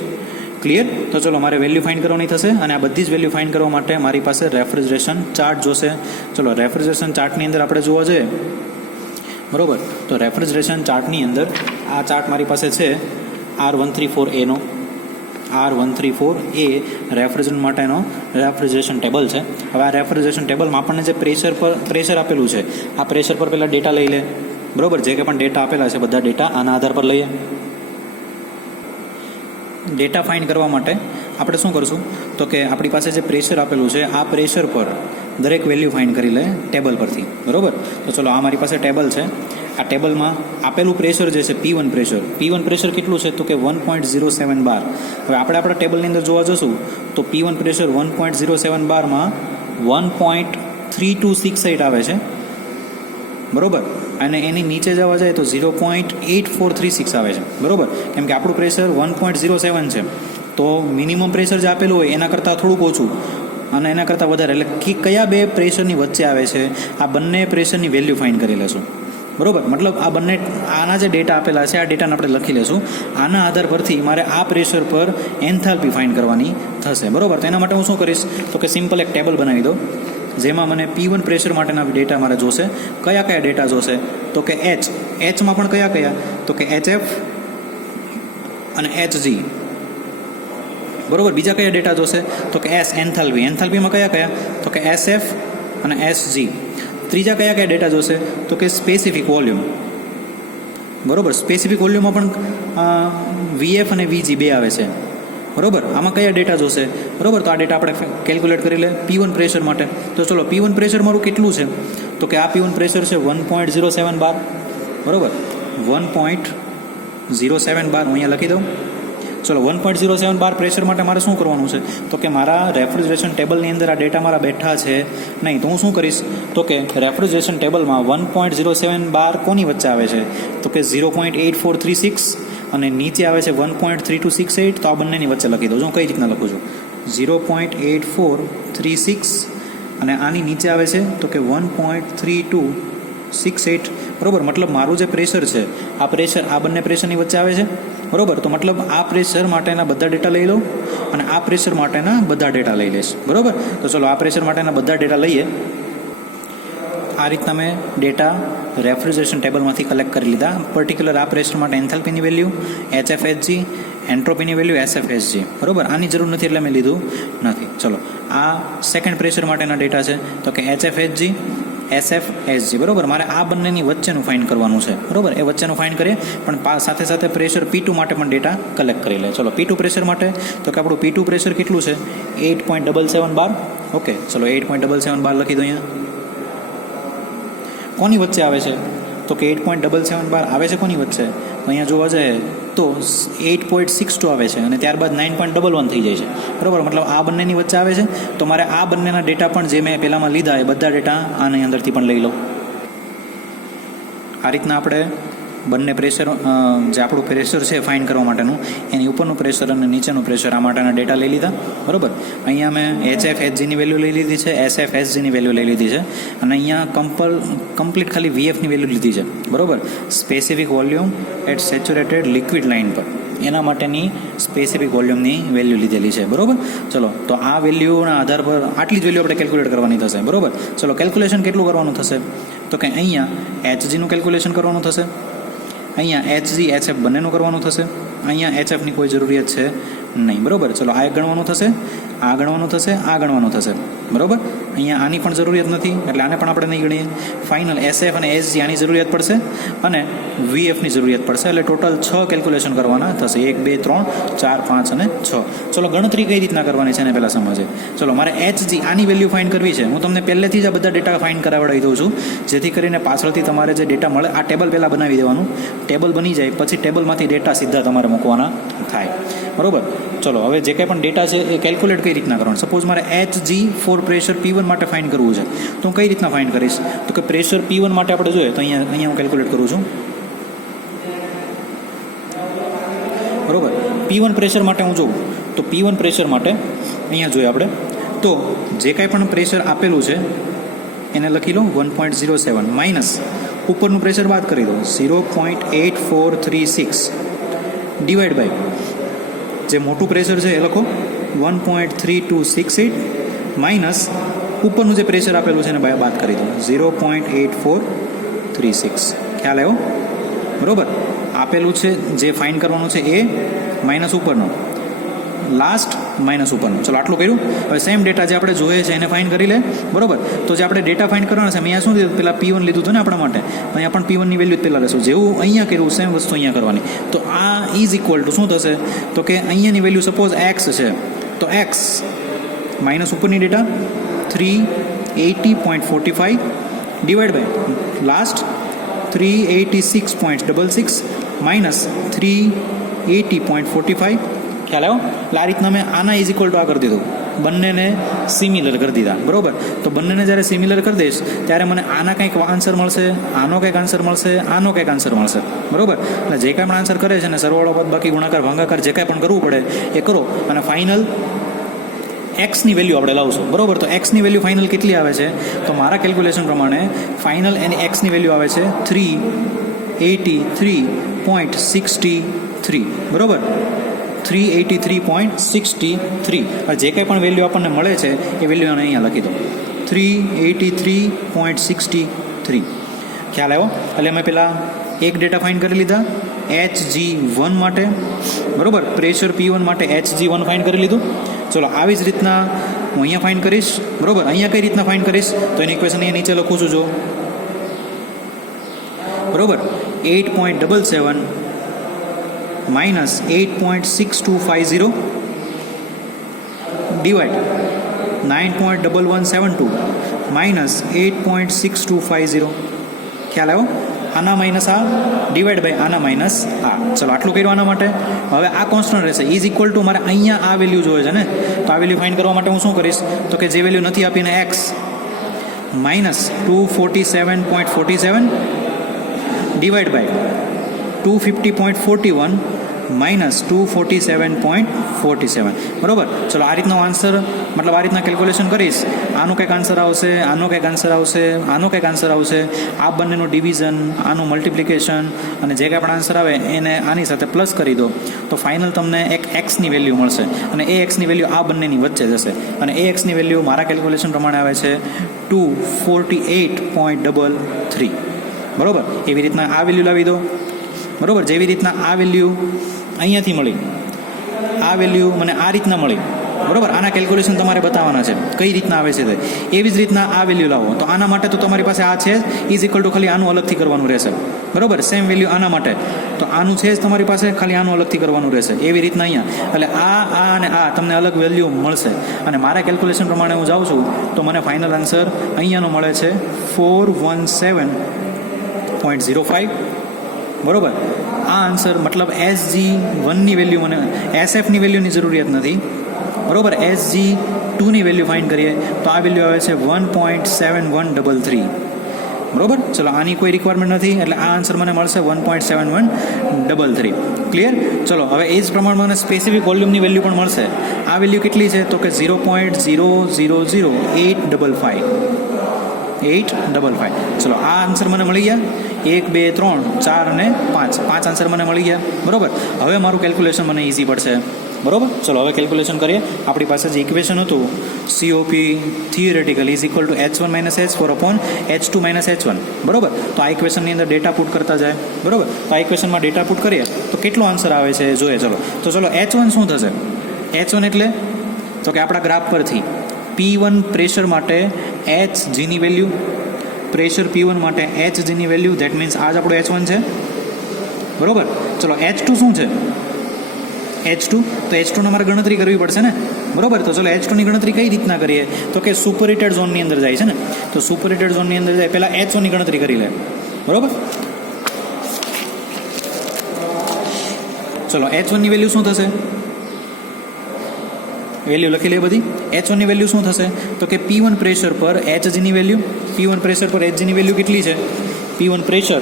ક્લિયર? તો ચલો મારે વેલ્યુ ફાઇન્ડ કરવાની થશે અને આ બધી જ વેલ્યુ ફાઇન્ડ કરવા માટે મારી પાસે રેફ્રિજરેશન ચાર્ટ જોશે. ચલો રેફ્રિજરેશન ચાર્ટની અંદર આપણે જોવા જઈએ. બરોબર, તો રેફ્રિજરેશન ચાર્ટની અંદર આ ચાર્ટ મારી પાસે છે R134A નો. R134A રેફ્રિજરન્ટ માટેનો રેફ્રિજરેશન ટેબલ છે. હવે આ રેફ્રિજરેશન ટેબલમાં આપણને જે પ્રેશર આપેલું છે, આ પ્રેશર પર પહેલાં ડેટા લઈ લે. બરોબર, જે કંઈ પણ ડેટા આપેલા છે બધા ડેટા આના આધાર પર લઈએ. ડેટા ફાઇન્ડ કરવા માટે આપણે શું કરશું? તો કે આપણી પાસે જે પ્રેશર આપેલું છે, આ પ્રેશર પર દરેક વેલ્યુ ફાઇન્ડ કરી લે ટેબલ પરથી. બરોબર, તો ચલો આ મારી પાસે ટેબલ છે. આ ટેબલમાં આપેલું પ્રેશર જે છે P1 પ્રેશર કેટલું છે? તો કે 1.07 બાર. હવે આપણે આપણા ટેબલની અંદર જોવા જશું તો P1 પ્રેશર 1.07 બારમાં 1.3268 આવે છે. બરોબર, અને એની નીચે જવા જાય તો 0.8436 આવે છે. બરોબર, કેમ કે આપણું પ્રેશર 1.07 છે, તો મિનિમમ પ્રેશર જે આપેલું હોય એના કરતાં થોડુંક ઓછું અને એના કરતાં વધારે, એટલે કયા બે પ્રેશરની વચ્ચે આવે છે, આ બંને પ્રેશરની વેલ્યુ ફાઇન્ડ કરી લેશું. બરોબર, મતલબ આ બંને આના જે ડેટા આપેલા છે આ ડેટાને આપણે લખી લેશું. આના આધાર પરથી મારે આ પ્રેશર પર એન્થાલ્પી ફાઇન્ડ કરવાની થશે. બરોબર, તો એના માટે હું શું કરીશ? તો કે સિમ્પલ એક ટેબલ બનાવી દો, જેમાં મને P1 પ્રેશર માટેના ડેટા મારે જોશે. કયા ડેટા જોશે? તો કે Hમાં પણ કયા? તો કે HF અને Hg. બરોબર, બીજા કયા ડેટા જોશે? તો કે S એન્થાલ્પીમાં કયા? તો કે SF અને SG. ત્રીજા કયા ડેટા જોશે? તો કે સ્પેસિફિક વોલ્યુમ. બરોબર, સ્પેસિફિક વોલ્યુમમાં પણ VF અને VG બે આવે છે. બરોબર, આમાં કયા ડેટા જોશે? બરોબર, તો આ ડેટા આપણે કેલ્ક્યુલેટ કરી લે P1 પ્રેશર માટે. તો ચલો P1 પ્રેશર મારું કેટલું છે? તો કે આ P1 પ્રેશર છે 1.07 બાર. બરોબર, 1.07 બાર હું અહીંયા લખી દઉં. ચલો 1.07 બાર પ્રેશર માટે મારે શું કરવાનું છે? તો કે મારા રેફ્રિજરેશન ટેબલની અંદર આ ડેટા મારા બેઠા છે નહીં, તો હું શું કરીશ? તો કે રેફ્રિજરેશન ટેબલમાં 1.07 બાર કોની વચ્ચે આવે છે? તો કે 0.8436 અને નીચે આવે છે 1.3268. તો આ બંનેની વચ્ચે લખી દઉં છું. કઈ રીતના લખું છું? 0.8436 અને આની નીચે આવે છે તો કે 1.3268, બરાબર. મતલબ મારું જે પ્રેશર છે આ પ્રેશર આ બંને પ્રેશરની વચ્ચે આવે છે, બરાબર. તો મતલબ આ પ્રેશર માટેના બધા ડેટા લઈ લો અને આ પ્રેશર માટેના બધા ડેટા લઈ લઈશ, બરાબર. તો ચલો આ પ્રેશર માટેના બધા ડેટા લઈએ. આ રીતના મેં ડેટા રેફ્રિજરેશન ટેબલમાંથી કલેક્ટ કરી લીધા. પર્ટિક્યુલર આ પ્રેશર માટે એન્થાલ્પીની વેલ્યુ, HFSG, એન્ટ્રોપીની વેલ્યુ SFSG, બરાબર. આની જરૂર નથી એટલે મેં લીધું નથી. ચલો આ સેકન્ડ પ્રેશર માટેના ડેટા છે તો કે HFSG, SFSG, બરાબર. મારે આ બંનેની વચ્ચેનું ફાઇન્ડ કરવાનું છે, બરાબર. એ વચ્ચેનું ફાઇન્ડ કરીએ પણ સાથે સાથે પ્રેશર P2 માટે પણ ડેટા કલેક્ટ કરી લે. ચલો P2 પ્રેશર માટે તો કે આપણું P2 પ્રેશર કેટલું છે 8.77 બાર. ઓકે, ચલો 8.77 બાર લખી દો. અહીંયા કોની વચ્ચે આવે છે તો કે 8.77 બાર આવે છે કોની વચ્ચે તો અહીંયા જોવા જાય તો 8.62 આવે છે અને ત્યારબાદ 9.11 થઈ જાય છે, બરાબર. મતલબ આ બંનેની વચ્ચે આવે છે તો મારે આ બંનેના ડેટા પણ જે મેં પહેલાંમાં લીધા એ બધા ડેટા આની અંદરથી પણ લઈ લો. આ રીતના આપણે બંને પ્રેશર જે આપણું પ્રેશર છે ફાઇન્ડ કરવા માટેનું એની ઉપરનું પ્રેશર અને નીચેનું પ્રેશર આ માટેના ડેટા લઈ લીધા, બરાબર. અહીંયા મેં HFSGની વેલ્યુ લઈ લીધી છે, SFSGની વેલ્યુ લઈ લીધી છે અને અહીંયા કમ્પ્લીટ ખાલી VFની વેલ્યુ લીધી છે, બરાબર. Specific volume at saturated liquid line પર એના માટેની સ્પેસિફિક વોલ્યુમની વેલ્યુ લીધેલી છે, બરાબર. ચલો તો આ વેલ્યુના આધાર પર આટલી જ વેલ્યુ આપણે કેલ્ક્યુલેટ કરવાની થશે, બરાબર. ચલો કેલ્ક્યુલેશન કેટલું કરવાનું થશે તો કે અહીંયા HGનું કેલ્ક્યુલેશન કરવાનું થશે, અહીંયા HG HF બંનેનું કરવાનું થશે, અહીંયા HFની કોઈ જરૂરિયાત છે નહીં, બરાબર. ચલો આ એક ગણવાનું થશે, આ ગણવાનું થશે, આ ગણવાનું થશે, બરાબર. અહીંયા આની પણ જરૂરિયાત નથી એટલે આને પણ આપણે નહીં ગણીએ. ફાઇનલ SF અને SG આની જરૂરિયાત પડશે અને VFની જરૂરિયાત પડશે એટલે ટોટલ 6 કેલ્ક્યુલેશન કરવાના થશે. 1 2 3 4 5 અને 6. ચલો ગણતરી કઈ રીતના કરવાની છે એને પહેલાં સમજે. ચલો મારે HG આની વેલ્યુ ફાઇન્ડ કરવી છે. હું તમને પહેલેથી જ આ બધા ડેટા ફાઇન્ડ કરાવડાવી દઉં છું જેથી કરીને પાછળથી તમારે જે ડેટા મળે આ ટેબલ પહેલાં બનાવી દેવાનું. ટેબલ બની જાય પછી ટેબલમાંથી ડેટા સીધા તમારે મૂકવાના થાય, બરાબર. ચલો હવે જે કંઈ પણ ડેટા છે એ કેલ્ક્યુલેટ કઈ રીતના કરવાનું. સપોઝ મારે HG ફોર પ્રેશર P1 માટે ફાઇન્ડ કરવું છે તો હું કઈ રીતના ફાઇન્ડ કરીશ તો કે પ્રેશર P1 માટે આપણે જોઈએ તો અહીંયા હું કેલ્ક્યુલેટ કરું છું, બરાબર. P1 પ્રેશર માટે હું જોઉં તો P1 પ્રેશર માટે અહીંયા જોઈએ આપણે તો જે કાંઈ પણ પ્રેશર આપેલું છે એને લખી લો 1.07 માઇનસ ઉપરનું પ્રેશર બાદ કરી દો 0.8436 ડિવાઈડ બાય જે મોટું પ્રેશર છે એ લખો 1.3268 માઇનસ ઉપરનું જે પ્રેશર આપેલું છે એને બાદ કરી દો 0.8436. ખ્યાલ આવ્યો, બરાબર. આપેલું છે જે ફાઇન્ડ કરવાનું છે એ માઇનસ ઉપરનો, લાસ્ટ માઇનસ ઉપરનું. ચલો આટલું કર્યું. હવે સેમ ડેટા જે આપણે જોઈએ છે એને ફાઇન્ડ કરી લે, બરાબર. તો જે આપણે ડેટા ફાઇન્ડ કરવાના છે અહીંયા શું લીધું પહેલાં P1 લીધું હતું ને આપણા માટે અહીંયા પણ P1ની વેલ્યુ જ પહેલાં લેશું. જેવું અહીંયા કર્યું સેમ વસ્તુ અહીંયા કરવાની. તો આ ઇઝ ઇક્વલ ટુ શું થશે તો કે અહીંયાની વેલ્યુ સપોઝ X છે તો X માઇનસ ઉપરની data 380.45 divide by last 386.66 minus 380.45. ખ્યાલ આવ્યો. એટલે આ રીતના મેં આના ઇઝ ઇક્વલ ટુ આ કરી દીધું, બંનેને સિમિલર કરી દીધા, બરાબર. તો બંનેને જ્યારે સિમિલર કરી દઈશ ત્યારે મને આના કંઈક આન્સર મળશે, આનો કંઈક આન્સર મળશે, આનો કંઈક આન્સર મળશે, બરાબર. એટલે જે કાંઈ પણ આન્સર કરે છે ને સરવાળો બાદબાકી ગુણાકાર ભાગાકાર જે કાંઈ પણ કરવું પડે એ કરો અને ફાઇનલ એક્સની વેલ્યુ આપણે લાવશું, બરાબર. તો એક્સની વેલ્યુ ફાઇનલ કેટલી આવે છે તો મારા કેલ્ક્યુલેશન પ્રમાણે ફાઇનલ એની એક્સની વેલ્યુ આવે છે 383.63, બરાબર. 383.63. જે કંઈ પણ વેલ્યુ આપણને મળે છે એ વેલ્યુ અહીંયા લખી દો 383.63. ખ્યાલ આવ્યો. એટલે અમે પહેલાં એક ડેટા ફાઇન્ડ કરી લીધા HG1 માટે, બરાબર. પ્રેશર P1 માટે HG1 ફાઇન્ડ કરી લીધું. ચલો આવી જ રીતના હું અહીંયા ફાઇન્ડ કરીશ, બરાબર. અહીંયા કઈ રીતના ફાઇન્ડ કરીશ તો એની ઇક્વેશન અહીંયા નીચે લખું છું જો, બરાબર. 8.77 માઇનસ 8.6250 ડિવાઈડ 9.1172 માઇનસ 8.6250. ખ્યાલ આવ્યો. આના માઇનસ આ ડિવાઈડ બાય આના માઇનસ આ. ચલો આટલું કર્યું આના માટે. હવે આ કોન્સ્ટન્ટ રહેશે ઇઝ ઇક્વલ ટુ મારે અહીંયા આ વેલ્યુ જોઈએ છે ને તો આ વેલ્યુ ફાઇન્ડ કરવા માટે હું શું કરીશ તો કે જે વેલ્યુ નથી આપીને X minus 247.47 divide by 250.41 minus 247.47 બરાબર. ચલો આ રીતનો આન્સર મતલબ આ રીતના કેલ્ક્યુલેશન કરીશ, આનું કંઈક આન્સર આવશે, આનો કંઈક આન્સર આવશે, આનો કંઈક આન્સર આવશે, આ બંનેનું ડિવિઝન, આનું મલ્ટિપ્લિકેશન અને જે કંઈ પણ આન્સર આવે એને આની સાથે પ્લસ કરી દો તો ફાઇનલ તમને એક એક્સની વેલ્યુ મળશે અને એ એક્સની વેલ્યુ આ બંનેની વચ્ચે જશે અને એ એક્સની વેલ્યુ મારા કેલ્ક્યુલેશન પ્રમાણે આવે છે 248.33 બરાબર. એવી રીતના આ વેલ્યુ લાવી દો બરાબર. જેવી રીતના આ વેલ્યુ અહીંયાથી મળી, આ વેલ્યુ મને આ રીતના મળી બરાબર. આના કેલ્ક્યુલેશન તમારે બતાવવાના છે કઈ રીતના આવે છે તે. એવી જ રીતના આ વેલ્યુ લાવો તો આના માટે તો તમારી પાસે આ છે ઇઝ ઇક્વલ ટુ ખાલી આનું અલગથી કરવાનું રહેશે બરાબર. સેમ વેલ્યુ આના માટે તો આનું છે જ તમારી પાસે, ખાલી આનું અલગથી કરવાનું રહેશે. એવી રીતના અહીંયા એટલે આ અને આ તમને અલગ વેલ્યુ મળશે અને મારા કેલ્ક્યુલેશન પ્રમાણે હું જાઉં છું તો મને ફાઇનલ આન્સર અહીંયાનો મળે છે 417.05 બરાબર. આ આન્સર મતલબ SG1ની વેલ્યુ મને SFની વેલ્યુની જરૂરિયાત નથી બરાબર. SG2ની વેલ્યુ ફાઇન્ડ કરીએ તો આ વેલ્યુ આવે છે 1.7133 બરાબર. ચલો આની કોઈ રિક્વાયરમેન્ટ નથી એટલે આ આન્સર મને મળશે 1.7133. ક્લિયર. ચલો હવે એ જ પ્રમાણે મને સ્પેસિફિક વોલ્યુમની વેલ્યુ પણ મળશે. આ વેલ્યુ કેટલી છે તો કે 0.000855. ચલો આ આન્સર મને મળી ગયા 1, 2, 3, 4 અને 5 આન્સર મને મળી ગયા બરાબર. હવે મારું કેલ્ક્યુલેશન મને ઇઝી પડશે બરાબર. ચલો હવે કેલ્ક્યુલેશન કરીએ. આપણી પાસે જે ઇક્વેશન હતું COP theoretical is equal two H1 - H4 upon H2 - H1 બરાબર. તો આ ઇક્વેશનની અંદર ડેટા પુટ કરતા જાય બરાબર. તો આ ઇક્વેશનમાં ડેટા પુટ કરીએ તો કેટલો આન્સર આવે છે જોઈએ. ચલો તો ચલો H1 શું થશે? H1 એટલે તો કે આપણા ગ્રાફ પરથી P1 પ્રેશર માટે Hgની વેલ્યુ, પ્રેશર P1 માટે Hgની વેલ્યુ, ધેટ મીન્સ આ જ આપણું H1 છે બરાબર. ચલો H2 શું છે? H2 તો H2ની અમારે ગણતરી કરવી પડશે ને બરાબર. તો ચલો H2ની ગણતરી કઈ રીતના કરીએ તો કે સુપરહીટેડ ઝોનની અંદર જાય છે ને, તો સુપરહીટેડ ઝોનની અંદર જાય પહેલાં H1ની ગણતરી કરી લે બરાબર. ચલો H1ની વેલ્યુ શું થશે? વેલ્યુ લખી લે બધી. H1ની વેલ્યુ શું થશે તો કે P1 પ્રેશર પર Hgની વેલ્યુ, P1 પ્રેશર પર Hgની વેલ્યુ કેટલી છે? P1 પ્રેશર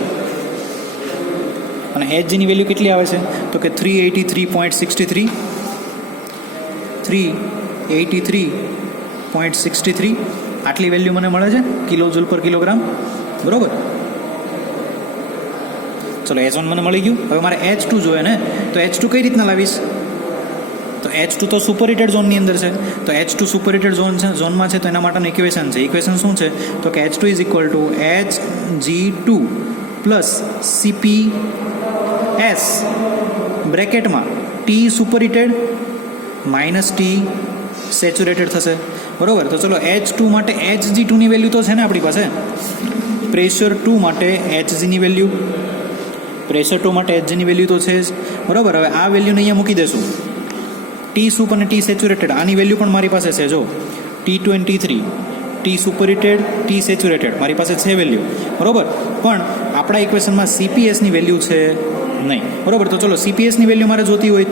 અને Hgની વેલ્યુ કેટલી આવે છે તો કે 383.63 383.63 આટલી વેલ્યુ મને મળે છે કિલો જૂલ પર કિલોગ્રામ બરાબર. ચલો H1 મને મળી ગયું. હવે મારે H2 જોઈએ ને તો H2 કઈ રીતના લાવીશ તો H2 તો સુપરહીટેડ ઝોનની અંદર છે તો H2 સુપરહીટેડ ઝોનમાં છે તો એના માટેનું ઇક્વેશન છે. ઇક્વેશન શું છે તો કે H2 is equal to Hg2 plus CPS બ્રેકેટમાં T superheated minus T saturated થશે બરાબર. તો ચલો H2 માટે Hg2ની વેલ્યુ તો છે ને આપણી પાસે, પ્રેશર 2 માટે Hgની વેલ્યુ, પ્રેશર 2 માટે Hgની વેલ્યુ તો છે જ બરાબર. હવે આ વેલ્યુને અહીંયા મૂકી દેશું. T સુપ અને T સેચ્યુરેટેડ આની વેલ્યુ પણ મારી પાસે છે. જો T2 અને T3, T superheated, T saturated મારી પાસે છે વેલ્યુ બરાબર. પણ આપણા ઇક્વેશનમાં CPSની વેલ્યુ છે નહીં બરાબર. તો ચલો CPSની વેલ્યુ મારે જોતી હોય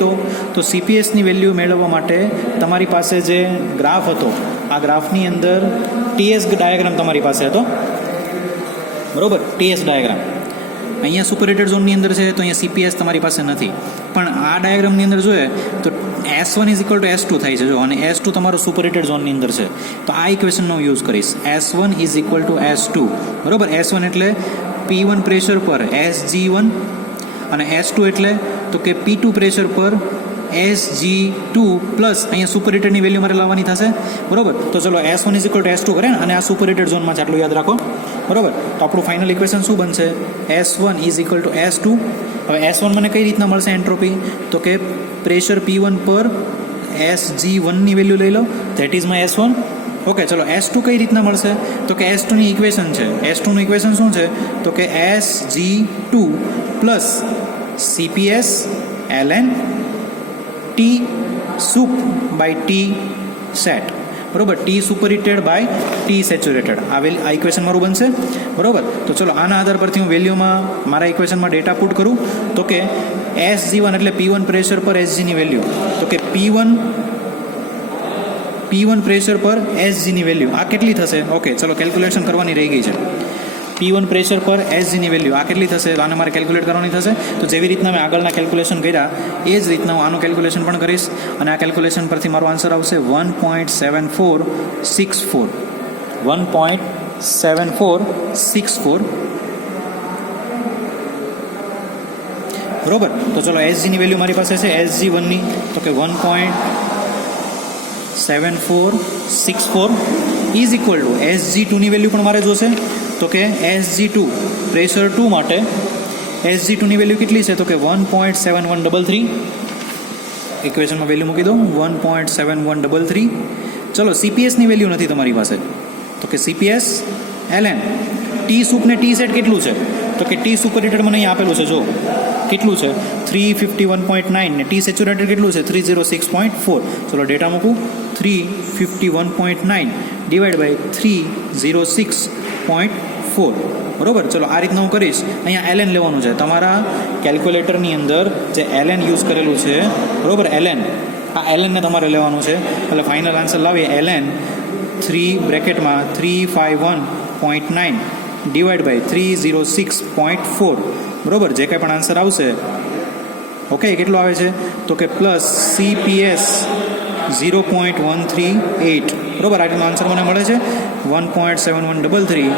તો CPSની વેલ્યુ મેળવવા માટે તમારી પાસે જે ગ્રાફ હતો આ ગ્રાફની અંદર TS ડાયાગ્રામ તમારી પાસે હતો બરાબર. TS ડાયાગ્રામ અહીંયા સુપરહીટેડ ઝોનની અંદર છે તો અહીંયા CPS તમારી પાસે નથી. પણ આ ડાયાગ્રામની અંદર જોઈએ તો S1 is equal two S2 થાય છે જો, અને S2 તમારો સુપરહીટેડ ઝોનની અંદર છે તો આ ઇક્વેશનનો યુઝ કરીશ. S1 is equal two S2 બરાબર. S1 એટલે P1 પ્રેશર પર Sg1 અને S2 એટલે તો કે P2 પ્રેશર પર Sg2 પ્લસ અહીંયા સુપરહીટેડની વેલ્યુ મારે લાવવાની થશે બરાબર. તો ચલો S1 is equal two S2 કરે ને અને આ સુપરહીટેડ ઝોનમાં છે આટલું યાદ રાખો બરાબર. તો આપણું ફાઇનલ ઇક્વેશન શું બનશે? S1 is equal two S2. હવે S1 મને કઈ રીતના મળશે એન્ટ્રોપી તો કે પ્રેશર P1 પર Sg1ની વેલ્યુ લઈ લો, that is my S1. Okay ચલો S2 કઈ રીતના મળશે તો કે S2ની ઇક્વેશન છે. S2નું ઇક્વેશન શું છે તો કે Sg2 plus CPS ln T sup બાય T સેટ બરાબર. T superheated by T saturated આ ઇક્વેશન મારું બનશે બરાબર. તો ચલો આના આધાર પરથી હું વેલ્યુમાં મારા ઇક્વેશનમાં ડેટા પુટ કરું તો કે Sg1 એટલે P1 પ્રેશર પર Sgની વેલ્યુ તો કે P1 પ્રેશર પર Sgની વેલ્યુ આ કેટલી થશે? ઓકે ચલો કેલ્ક્યુલેશન કરવાની રહી ગઈ છે. P1 પ્રેશર પર એસજીની વેલ્યુ આ કેટલી થશે, તો આને મારે કેલ્ક્યુલેટ કરવાની થશે. તો જેવી રીતના મેં આગળના કેલ્ક્યુલેશન કર્યા એ જ રીતના હું આનું કેલ્ક્યુલેશન પણ કરીશ અને આ કેલ્ક્યુલેશન પરથી મારો આન્સર આવશે 1.7464. 1.7464. બરોબર. તો ચલો એસજીની વેલ્યુ મારી પાસે છે SG1ની તો કે 1.7464 ઇઝ ઇક્વલ ટુ SG2ની વેલ્યુ પણ મારે જોશે તો કે SG2 પ્રેશર 2 માટે SG2ની વેલ્યુ કેટલી છે તો કે 1.7133. ઇક્વેશનમાં વેલ્યુ મૂકી દો 1.7133. ચલો CPSની વેલ્યુ નથી તમારી પાસે તો કે CPS ln ટી સુપ ને ટી સેટ કેટલું છે તો કે ટી સુપરહીટેડ મને અહીં આપેલું છે જો કેટલું છે 351.9 ને ટી સેચ્યુરેટેડ કેટલું છે 306.4. ચલો ડેટા મૂકું 351.9 ડિવાઈડ બાય 306.4. બરોબર. ચલો આ રીતના હું કરીશ. અહીંયા ln લેવાનું છે તમારા કેલ્ક્યુલેટરની અંદર જે ln યુઝ કરેલું છે બરોબર ln આ ln ને તમારે લેવાનું છે એટલે ફાઇનલ આન્સર લાવીએ ln 3 બ્રેકેટમાં 351.9 ડિવાઈડ બાય 306.4. બરોબર. જે કંઈ પણ આન્સર આવશે ઓકે કેટલું આવે છે તો કે પ્લસ CPS 0.138. બરોબર. આ રીતનો આન્સર મને મળે છે 1.7133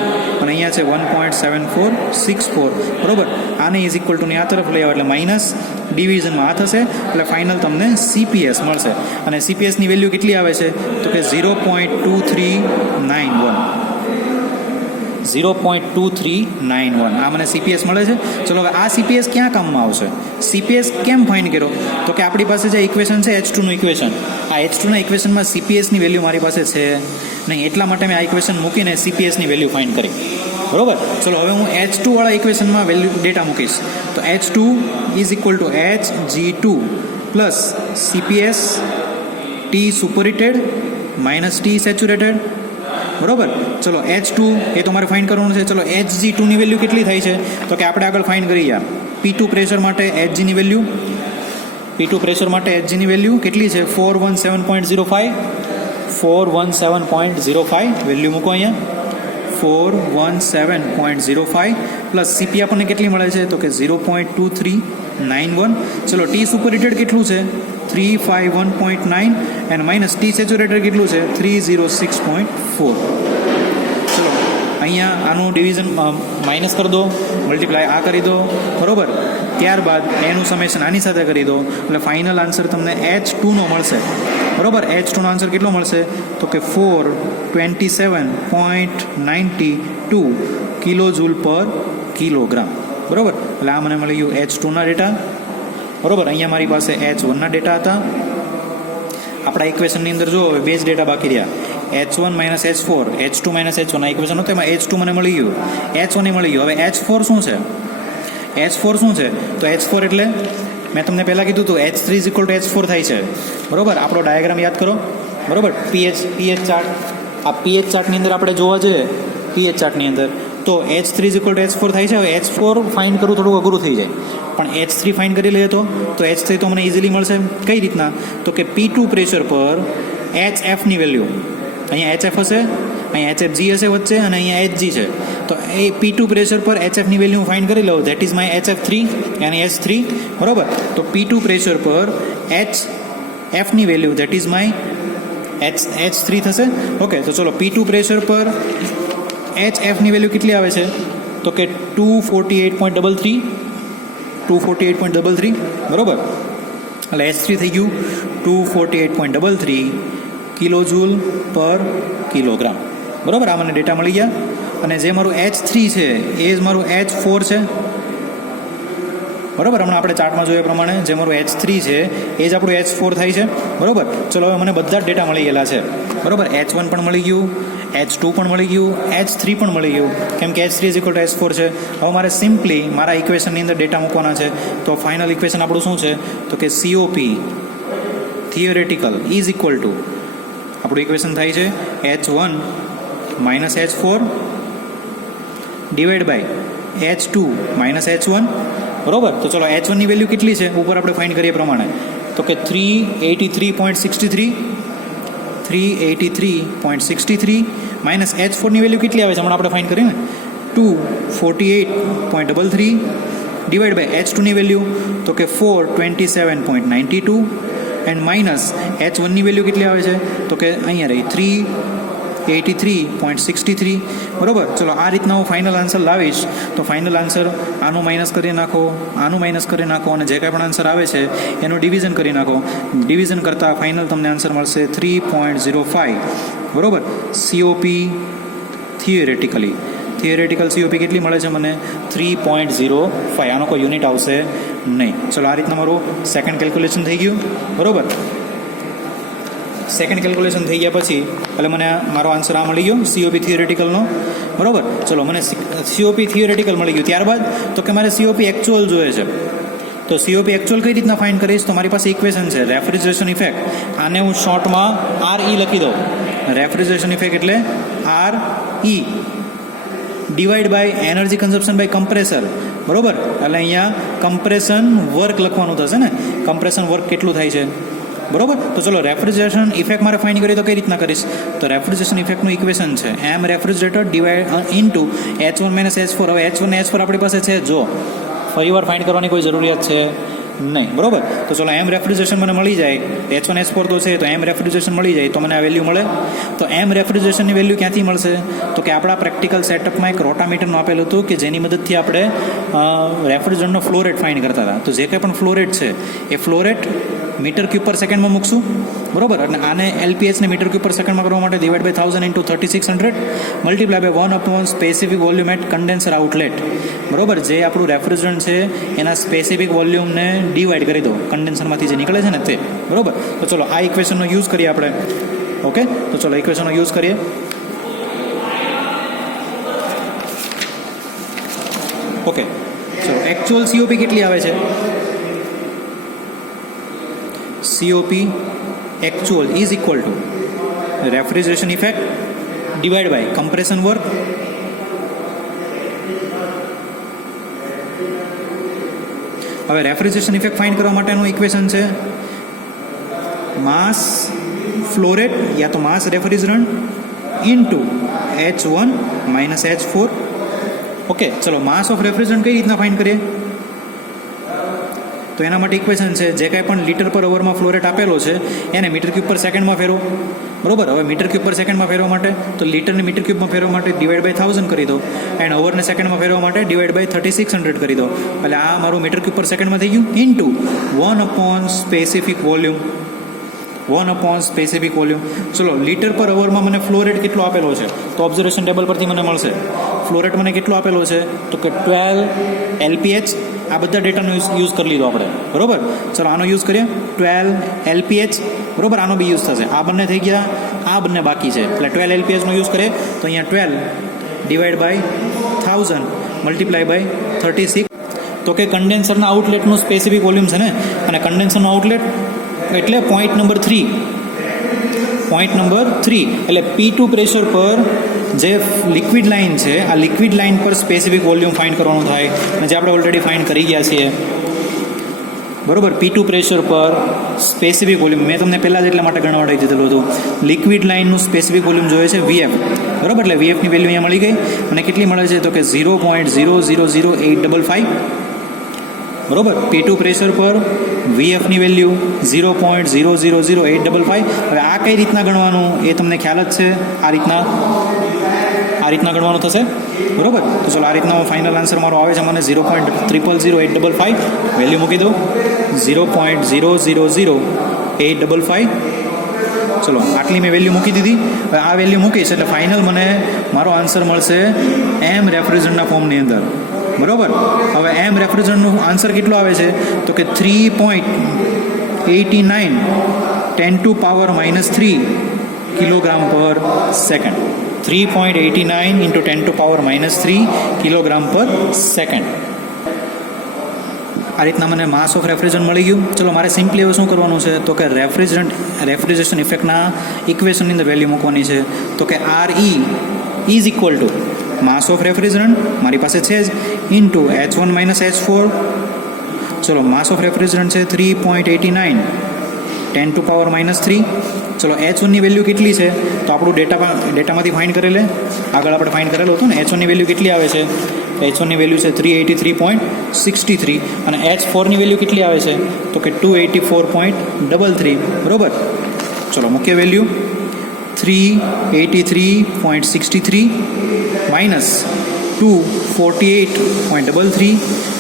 અને અહીંયા છે 1.7464. બરોબર. આને ઇઝ ઇક્વલ ટુની આ તરફ લઈ આવો એટલે માઇનસ ડિવિઝનમાં આ થશે એટલે ફાઇનલ તમને CPS મળશે અને CPSની વેલ્યુ કેટલી આવે છે તો કે 0.2391. 0.2391 આ મને CPS મળે છે. ચલો હવે આ CPS ક્યાં કામમાં આવશે, CPS કેમ ફાઇન્ડ કર્યો તો કે આપણી પાસે જે ઇક્વેશન છે H2નું ઇક્વેશન આ H2ના ઇક્વેશનમાં CPSની વેલ્યુ મારી પાસે છે નહીં એટલા માટે મેં આ ઇક્વેશન મૂકીને CPSની વેલ્યુ ફાઇન્ડ કરી. બરોબર. ચલો હવે હું H2 વાળા ઇક્વેશનમાં વેલ્યુ ડેટા મૂકીશ તો H2 is equal to Hg2 plus CPS T superheated minus T saturated. બરોબર. ચલો H2 એ તો મારે ફાઇન્ડ કરવાનું છે. ચલો Hg2ની વેલ્યુ કેટલી થાય છે તો કે આપણે આગળ ફાઇન્ડ કરીએ P2 પ્રેશર માટે Hgની વેલ્યુ P2 પ્રેશર માટે Hgની વેલ્યુ કેટલી છે 417.05 વેલ્યુ મૂકો અહીંયા 417.05 પ્લસ CP આપણને કેટલી મળે છે તો કે 0.2391. ચલો ટી સુપરહીટેડ કેટલું છે 351.9 એન્ડ માઇનસ ટી સેચ્યુરેટેડ કેટલું છે 306.4. ચલો અહીંયા આનું ડિવિઝન માઇનસ કરી દો મલ્ટીપ્લાય આ કરી દો. બરોબર. ત્યારબાદ એનું સમેશન આની સાથે કરી દો એટલે ફાઇનલ આન્સર તમને H2નો મળશે. બરોબર. H2નો આન્સર કેટલો મળશે તો કે 427.92 કિલો જૂલ પર કિલોગ્રામ. બરોબર. એટલે આ મને મળી ગયું H2ના ડેટા. બરોબર. અહીંયા મારી પાસે H1ના ડેટા હતા. આપણા ઇક્વેશનની અંદર જો હવે બે જ ડેટા બાકી રહ્યા H1 minus H4 H2 minus H1 આ ઇક્વેશન હતું એમાં H2 મને મળી ગયું H1 એ મળી ગયું. હવે H4 શું છે H4 શું છે તો H4 એટલે મેં તમને પહેલાં કીધું હતું H3 is equal two H4 થાય છે. બરોબર. આપણો ડાયાગ્રામ યાદ કરો. બરોબર. પીએચ ચાર્ટ આ પીએચ ચાર્ટની અંદર આપણે જોવા જઈએ પીએચ ચાર્ટની અંદર તો H3 is equal two H4 થાય છે. હવે H4 ફાઇન્ડ કરવું થોડું અઘરું થઈ જાય પણ H3 ફાઇન્ડ કરી લઈએ તો H3 તો મને ઇઝીલી મળશે. કઈ રીતના તો કે P2 પ્રેશર પર HFની વેલ્યુ અહીંયા HF હશે અહીંયા HFG હશે વચ્ચે અને અહીંયા HG છે તો એ P2 પ્રેશર પર HFની વેલ્યુ હું ફાઇન્ડ કરી લઉં ધેટ ઇઝ માય HF3 અને H3. બરોબર. તો P2 પ્રેશર પર HFની value that is my H3 થશે. ઓકે. તો ચલો P2 પ્રેશર પર HFની વેલ્યુ કેટલી આવે છે તો કે 248.33. બરોબર. એટલે H3 થઈ ગયું 248.33 કિલો જૂલ પર કિલોગ્રામ. બરોબર. આ મને ડેટા મળી ગયા અને જે મારું H3 છે એ જ મારું H4 છે. બરોબર. હમણાં આપણે ચાર્ટમાં જોયા પ્રમાણે જે મારું H3 છે એ જ આપણું H4 થાય છે. બરોબર. ચલો હવે મને બધા જ ડેટા મળી ગયેલા છે. બરોબર. H1 પણ મળી ગયું H2 પણ મળી ગયું H3 પણ મળી ગયું કેમ કે H3 is equal two H4 છે. હવે મારે સિમ્પલી મારા ઇક્વેશનની અંદર ડેટા મૂકવાના છે તો ફાઇનલ ઇક્વેશન આપણું શું છે તો કે COP theoretical is equal two આપણું ઇક્વેશન થાય છે H1 minus H4 divide by H2 minus H1. બરોબર. તો ચલો H1ની વેલ્યુ કેટલી છે ઉપર આપણે ફાઇન્ડ કરીએ પ્રમાણે તો કે 383.63 માઇનસ H4ની વેલ્યુ કેટલી આવે છે હમણાં આપણે ફાઇન્ડ કરીને 248.33 ડિવાઈડ બાય H2ની વેલ્યુ તો કે 427.92 એન્ડ માઇનસ H1ની વેલ્યુ કેટલી આવે છે તો કે અહીંયા રહી 383.63 બરાબર. ચલો આ રીતના હું ફાઇનલ આન્સર લાવીશ તો ફાઇનલ આન્સર આનું માઇનસ કરી નાખો, આનું માઇનસ કરી નાખો અને જે કાંઈ પણ આન્સર આવે છે એનું ડિવિઝન કરી નાખો. ડિવિઝન કરતાં ફાઇનલ તમને આન્સર મળશે 3.05 બરાબર. COP થિયોરેટિકલ COP કેટલી મળે છે મને 3.05. આનો કોઈ યુનિટ આવશે નહીં. ચલો આ રીતના મારું સેકન્ડ કેલ્ક્યુલેશન થઈ ગયું બરાબર. સેકન્ડ કેલ્ક્યુલેશન થઈ ગયા પછી એટલે મને મારો આન્સર આ મળી ગયો COP થિયોરેટિકલનો બરાબર. ચલો મને COP થિયોરેટિકલ મળી ગયું. ત્યારબાદ તો કે મારે COP એક્ચ્યુઅલ જોઈએ છે. તો COP એક્ચ્યુઅલ કઈ રીતના ફાઇન્ડ કરીશ તો મારી પાસે ઇક્વેશન છે રેફ્રિજરેશન ઇફેક્ટ. આને હું શોર્ટમાં RE લખી દઉં. રેફ્રિજરેશન ઇફેક્ટ એટલે RE divide by energy consumption by compressor બરાબર. એટલે અહીંયા કમ્પ્રેશન વર્ક લખવાનું થશે ને, કમ્પ્રેશન વર્ક કેટલું થાય છે બરાબર. તો ચલો રેફ્રિજરેશન ઇફેક્ટ મારે ફાઇન્ડ કરી તો કઈ રીતના કરીશ તો રેફ્રિજરેશન ઇફેક્ટનું ઇક્વેશન છે એમ refrigerator divide into H1 minus H4. હવે H1 ને H4 આપણી પાસે છે, જો ફરીવાર ફાઇન્ડ કરવાની કોઈ જરૂરિયાત છે નહીં બરાબર. તો ચલો એમ રેફ્રિજરેશન મને મળી જાય, H1 H4 તો છે તો એમ રેફ્રિજરેશન મળી જાય તો મને આ વેલ્યુ મળે. તો એમ રેફ્રિજરેશનની વેલ્યુ ક્યાંથી મળશે તો કે આપણા પ્રેક્ટિકલ સેટઅપમાં એક રોટામીટરનું આપેલું હતું કે જેની મદદથી આપણે રેફ્રિજરન્ટનો ફ્લો રેટ ફાઇન્ડ કરતા હતા. તો જે કંઈ પણ ફ્લો રેટ છે એ ફ્લો રેટ મીટર ક્યુબ પર સેકન્ડમાં મૂકશું બરાબર. અને આને LPHને મીટર ક્યુબ પર સેકન્ડમાં કરવા માટે divide by 1000 into 3600 multiply by 1/1 specific volume at condenser outlet બરાબર. જે આપણું રેફ્રિજરન્ટ છે એના સ્પેસિફિક વોલ્યુમને ડિવાઈડ કરી દો કન્ડેન્સરમાંથી જે નીકળે છે ને તે બરાબર. તો ચલો આ ઇક્વેશનનો યુઝ કરીએ આપણે. ઓકે, તો ચલો ઇક્વેશનનો યુઝ કરીએ. ઓકે, ચલો એક્ચ્યુઅલ COP કેટલી આવે છે COP actual is equal to refrigeration effect divided by compression work હવે રેફ્રિજરેશન ઇફેક્ટ ફાઇન્ડ કરવા માટેનું ઇક્વેશન છે માસ ફ્લો રેટ યા તો mass refrigerant into H1 minus H4. Okay, ચલો માસ ઓફ રેફ્રિજરન્ટ કઈ રીતના ફાઇન્ડ કરીએ તો એના માટે ઇક્વેશન છે જે કાંઈ પણ લીટર પર અવરમાં ફ્લો રેટ આપેલો છે એને મીટર ક્યુબ પર સેકન્ડમાં ફેરવો બરાબર. હવે મીટર ક્યુબ પર સેકન્ડમાં ફેરવા માટે તો લીટરને મીટર ક્યુબમાં ફેરવા માટે ડિવાઈડ બાય 1000 કરી દો એન્ડ અવરને સેકન્ડમાં ફેરવા માટે ડિવાઈડ બાય 3600 કરી દો. એટલે આ મારું મીટર ક્યુબ પર સેકન્ડમાં થઈ ગયું ઇન્ટુ 1/સ્પેસિફિક વોલ્યુમ 1/સ્પેસિફિક વોલ્યુમ. ચલો લીટર પર અવરમાં મને ફ્લો રેટ કેટલો આપેલો છે તો ઓબ્ઝર્વેશન ટેબલ પરથી મને મળશે. ફ્લો રેટ મને કેટલો આપેલો છે તો કે 12 LPH. આ બધા ડેટાનો યુઝ કરી લીધો આપણે બરાબર. ચલો આનો યુઝ કરીએ 12 LPH બરાબર. આનો બી યુઝ થશે. આ બંને થઈ ગયા, આ બંને બાકી છે એટલે 12 LPHનો યુઝ કરીએ તો અહીંયા 12 ડિવાઈડ બાય 1000 મલ્ટીપ્લાય બાય 36. તો કે કન્ડેન્સરના આઉટલેટનું સ્પેસિફિક વોલ્યુમ છે ને, અને કન્ડેન્સરનું આઉટલેટ એટલે પોઈન્ટ નંબર 3 એટલે P2 પ્રેશર પર જે લિક્વિડ લાઇન છે આ લિક્વિડ લાઇન પર સ્પેસિફિક વોલ્યુમ ફાઇન્ડ કરવાનું થાય અને જે આપણે ઓલરેડી ફાઇન્ડ કરી ગયા છીએ બરાબર. P2 પ્રેશર પર સ્પેસિફિક વોલ્યુમ મેં તમને પહેલાં જ એટલા માટે ગણવાડી દીધેલું હતું. લિક્વિડ લાઇનનું સ્પેસિફિક વોલ્યુમ જોઈએ છે VF બરાબર. એટલે VFની વેલ્યુ અહીંયા મળી ગઈ અને કેટલી મળે છે તો કે 0.000855 બરાબર. P2 પ્રેશર પર VFની વેલ્યુ 0.000855. હવે આ કઈ રીતના ગણવાનું એ તમને ખ્યાલ જ છે. આ રીતના ગણવાનું થશે બરાબર. તો ચલો આ રીતના ફાઇનલ આન્સર મારો આવે છે મને 0.000855. વેલ્યુ મૂકી દો 0.000855. ચલો આટલી મેં વેલ્યુ મૂકી દીધી. હવે આ વેલ્યુ મૂકીશ એટલે ફાઇનલ મને મારો આન્સર મળશે એમ રેફ્રિજરન્ટના ફોર્મની અંદર બરાબર. હવે એમ રેફ્રિજરન્ટનું આન્સર કેટલો આવે છે તો કે 3.89 10⁻³ કિલોગ્રામ પર સેકન્ડ. 3.89 × 10⁻³ કિલોગ્રામ પર સેકન્ડ. આ રીતના મને માસ ઓફ રેફ્રિજરન્ટ મળી ગયું. ચલો મારે સિમ્પલી હવે શું કરવાનું છે તો કે રેફ્રિજરેશન ઇફેક્ટના ઇક્વેશનની અંદર વેલ્યુ મૂકવાની છે. તો કે RE is equal two mass of refrigerant મારી પાસે છે જ ઇન્ટુ H1 માઇનસ H4. ચલો માસ ઓફ રેફ્રિજરન્ટ છે 3.89 10⁻³ ચલો H1 ની વેલ્યુ કેટલી છે તો આપણું ડેટામાંથી ફાઇન્ડ કરે લે. આગળ આપણે ફાઇન્ડ કરેલું હતું ને. H1 ની વેલ્યુ કેટલી આવે છે? H1 ની વેલ્યુ છે 383.63 અને H4 ની વેલ્યુ કેટલી આવે છે તો કે 284.33. બરોબર. ચલો મૂકીએ વેલ્યુ. 383.63 માઇનસ 248.33.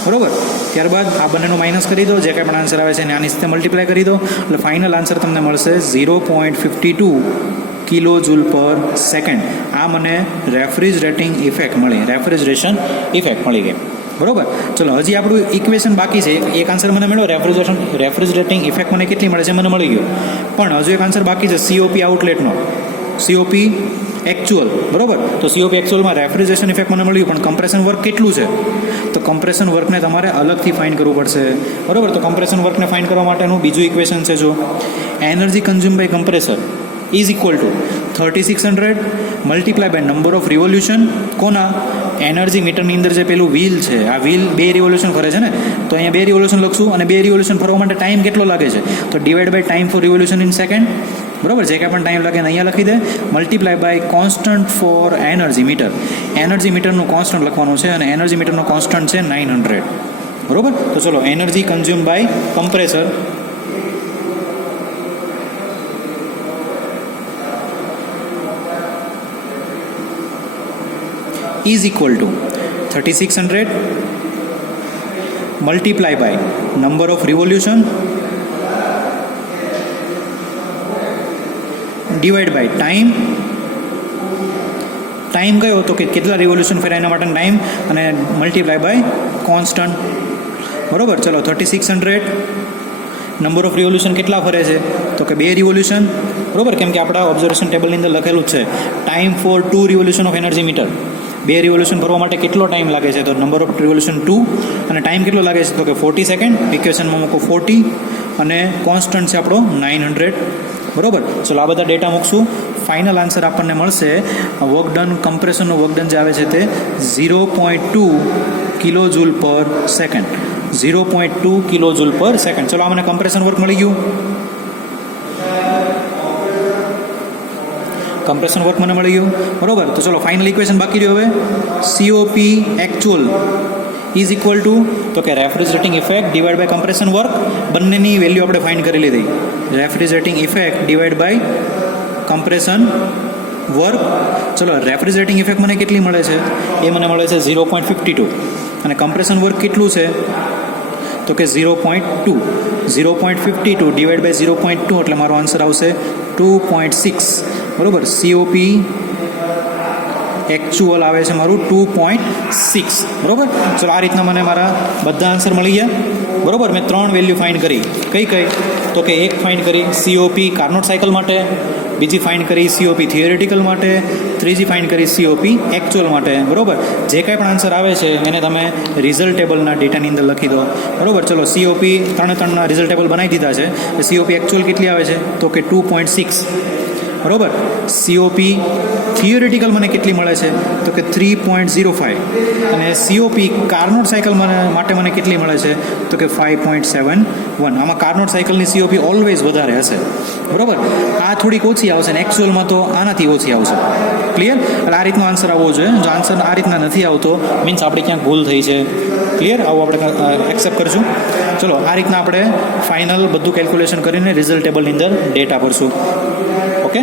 બરોબર. ત્યારબાદ આ બંનેનો માઇનસ કરી દો. જે કંઈ પણ આન્સર આવે છે એને આની સાથે મલ્ટીપ્લાય કરી દો એટલે ફાઇનલ આન્સર તમને મળશે 0.52 કિલો જૂલ પર સેકન્ડ. આ મને રેફ્રિજરેટિંગ ઇફેક્ટ મળી, રેફ્રિજરેશન ઇફેક્ટ મળી ગઈ. બરોબર. ચલો હજી આપણું ઇક્વેશન બાકી છે. એક આન્સર મને મળ્યો રેફ્રિજરેટિંગ ઇફેક્ટ મને કેટલી મળે છે મને મળી ગયો. પણ હજુ એક આન્સર બાકી છે COP આઉટલેટનો, COP એકચ્યુઅલ. બરોબર. તો COP એકચ્યુઅલમાં રેફ્રિજરેશન ઇફેક્ટ મને મળ્યું પણ કમ્પ્રેશન વર્ક કેટલું છે તો કમ્પ્રેશન વર્કને તમારે અલગથી ફાઇન્ડ કરવું પડશે. બરોબર. તો કમ્પ્રેશન વર્કને ફાઇન્ડ કરવા માટેનું બીજું ઇક્વેશન છે જો energy consume by compressor is equal to 3600 multiply by number of revolution. કોના? એનર્જી મીટરની અંદર જે પેલું વ્હીલ છે, આ વ્હીલ 2 રિવોલ્યુશન ફરે છે ને, તો અહીંયા 2 રિવોલ્યુશન લખશું અને 2 રિવોલ્યુશન ફરવા માટે ટાઈમ કેટલો લાગે છે તો divide by time for revolution in second. બરોબર. જે કાંઈ પણ ટાઈમ લાગે અહીંયા લખી દે. Multiply by constant for energy meter. Energy મીટરનું કોન્સ્ટન્ટ લખવાનું છે અને એનર્જી મીટરનો કોન્સ્ટન્ટ છે 900. બરોબર. તો ચલો energy consume by compressor is equal to 3600 multiply by number of revolution divide by time. Time કયો તો કે કેટલા રિવોલ્યુશન ફેર્યા એના માટેનો ટાઈમ અને મલ્ટીપ્લાય બાય કોન્સ્ટન્ટ. બરોબર. ચલો 3600 નંબર ઓફ રિવોલ્યુશન કેટલા ફરે છે તો કે 2 રિવોલ્યુશન. બરોબર. કેમ કે આપણા ઓબ્ઝર્વેશન ટેબલની અંદર લખેલું જ છે time for 2 revolution of energy metre. 2 revolution ફરવા માટે કેટલો ટાઈમ લાગે છે તો નંબર ઓફ રિવોલ્યુશન 2 અને ટાઈમ કેટલો લાગે છે તો કે 40 સેકન્ડ. ઇક્વેશનમાં મૂકો 40 અને કોન્સ્ટન્ટ છે આપણો 900. બરોબર. ચલો આ બધા ડેટા મૂકશું. ફાઇનલ આન્સર આપણને મળશે વર્ક ડન, કમ્પ્રેશનનું વર્ક ડન જે આવે છે તે 0.2 કિલો જૂલ પર સેકન્ડ. 0.2 કિલો જૂલ પર સેકન્ડ. ચલો આ મને કમ્પ્રેશન વર્ક મળી ગયું. કમ્પ્રેશન વર્ક મને મળી ગયું. બરોબર. તો ચલો ફાઇનલ ઇક્વેશન બાકી રહ્યું હવે. COP actual is equal to તો કે refrigerating effect divide by compression work. બંનેની વેલ્યુ આપણે ફાઇન્ડ કરી લીધી. Refrigerating effect divide by compression work. ચલો રેફ્રિજરેટિંગ ઇફેક્ટ મને કેટલી મળે છે એ મને મળે છે 0.52 અને કમ્પ્રેશન વર્ક કેટલું છે તો કે 0.2. 0.52 ડિવાઈડ બાય 0.2 એટલે મારો આન્સર આવશે 2.6. બરોબર. COP એકચ્યુઅલ આવે છે મારું 2.6. બરોબર. ચલો આ રીતના મને મારા બધા આન્સર મળી ગયા. બરોબર. મેં 3 વેલ્યુ ફાઇન્ડ કરી. કઈ તો કે એક ફાઇન્ડ કરી COP કાર્નોટ સાયકલ માટે, બીજી ફાઇન્ડ કરી COP થિયોરિટિકલ માટે, ત્રીજી ફાઇન્ડ કરી COP એકચ્યુઅલ માટે. બરોબર. જે કાંઈ પણ આન્સર આવે છે એને તમે રિઝલ્ટ ટેબલના ડેટાની અંદર લખી દો. બરોબર. ચલો COP 3 રિઝલ્ટ ટેબલ બનાવી દીધા છે. COP એકચ્યુઅલ કેટલી આવે છે તો કે 2.6. બરોબર. COP થિયોરિટિકલ મને કેટલી મળે છે તો કે 3.05 અને COP કાર્નોટ સાયકલ માટે મને કેટલી મળે છે તો કે 5.71. આમાં કાર્નોટ સાયકલની COP ઓલવેઝ વધારે હશે. બરોબર. આ થોડીક ઓછી આવશે ને એકચ્યુઅલમાં તો આનાથી ઓછી આવશે. ક્લિયર. એટલે આ રીતનો આન્સર આવવો જોઈએ. જો આન્સર આ રીતના નથી આવતો મીન્સ આપણે ક્યાંક ભૂલ થઈ છે. ક્લિયર. આવું આપણે એક્સેપ્ટ કરશું. ચલો આ રીતના આપણે ફાઇનલ બધું કેલ્ક્યુલેશન કરીને રિઝલ્ટ ટેબલની અંદર ડેટા ભરશું. ઓકે.